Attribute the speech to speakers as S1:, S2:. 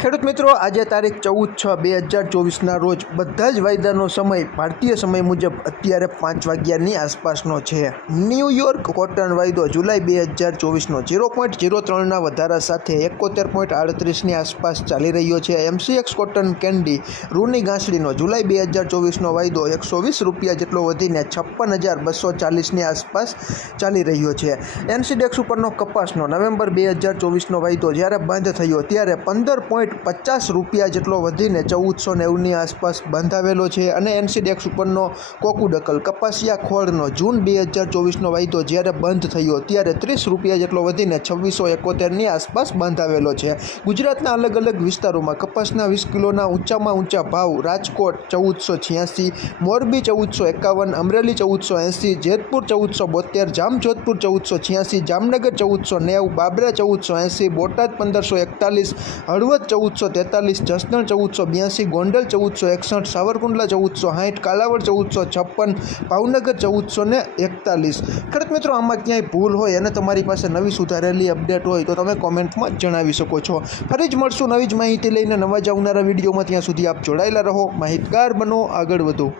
S1: ખેડૂત મિત્રો, આજે તારીખ ચૌદ છ બે હજાર ચોવીસના રોજ બધા જ વાયદાનો સમય ભારતીય સમય મુજબ અત્યારે પાંચ વાગ્યાની આસપાસનો છે. ન્યૂયોર્ક કોટન વાયદો જુલાઈ બે હજાર ચોવીસનો ઝીરો પોઈન્ટ ઝીરો ત્રણના વધારા સાથે એકોતેર પોઈન્ટ આડત્રીસની આસપાસ ચાલી રહ્યો છે. એમસીએક્સ કોટન કેન્ડી રૂની ઘાસડીનો જુલાઈ બે હજાર ચોવીસનો વાયદો એકસો વીસ રૂપિયા જેટલો વધીને છપ્પન હજાર બસો ચાલીસની આસપાસ ચાલી રહ્યો છે. એનસીડેક્સ ઉપરનો કપાસનો નવેમ્બર બે હજાર ચોવીસનો વાયદો જ્યારે બંધ થયો, ત્યારે પંદર પોઈન્ટ પચાસ રૂપિયા જેટલો વધીને ચૌદસો નેવુંની આસપાસ બંધાવેલો છે અને એનસીડેક્સ ઉપરનો કોકુડકલ કપાસિયા ખોળનો જૂન બે હજાર ચોવીસનો વાયદો જ્યારે બંધ થયો ત્યારે ત્રીસ રૂપિયા જેટલો વધીને છવ્વીસો એકોતેરની આસપાસ બંધાવેલો છે. ગુજરાતના અલગ અલગ વિસ્તારોમાં કપાસના વીસ કિલોના ઊંચામાં ઊંચા ભાવ, રાજકોટ ચૌદસો છ્યાસી, મોરબી ચૌદસો એકાવન, અમરેલી ચૌદસો એંસી, જેતપુર ચૌદસો બોતેર, જામજોધપુર ચૌદસો છ્યાસી, જામનગર ચૌદસો નેવું, બાબરા ચૌદસો એંસી, બોટાદ પંદરસો એકતાલીસ, હળવદ ચૌદસો તેતાલીસ, જસદણ ચૌદસો બ્યાસી, ગોંડલ ચૌદસો એકસઠ, સાવરકુંડલા ચૌદસો સાઠ કાલાવડ ચૌદસો છપ્પન, ભાવનગર ચૌદસો ને એકતાલીસ. ખરેખર મિત્રો, આમાં ક્યાંય ભૂલ હોય અને તમારી પાસે નવી સુધારેલી અપડેટ હોય, તો તમે કોમેન્ટમાં જણાવી શકો છો. ફરી જ મળશું નવી જ માહિતી લઈને નવા જ આવનારા વિડીયોમાં. ત્યાં સુધી આપ જોડાયેલા રહો. માહિતગાર બનો, આગળ વધો.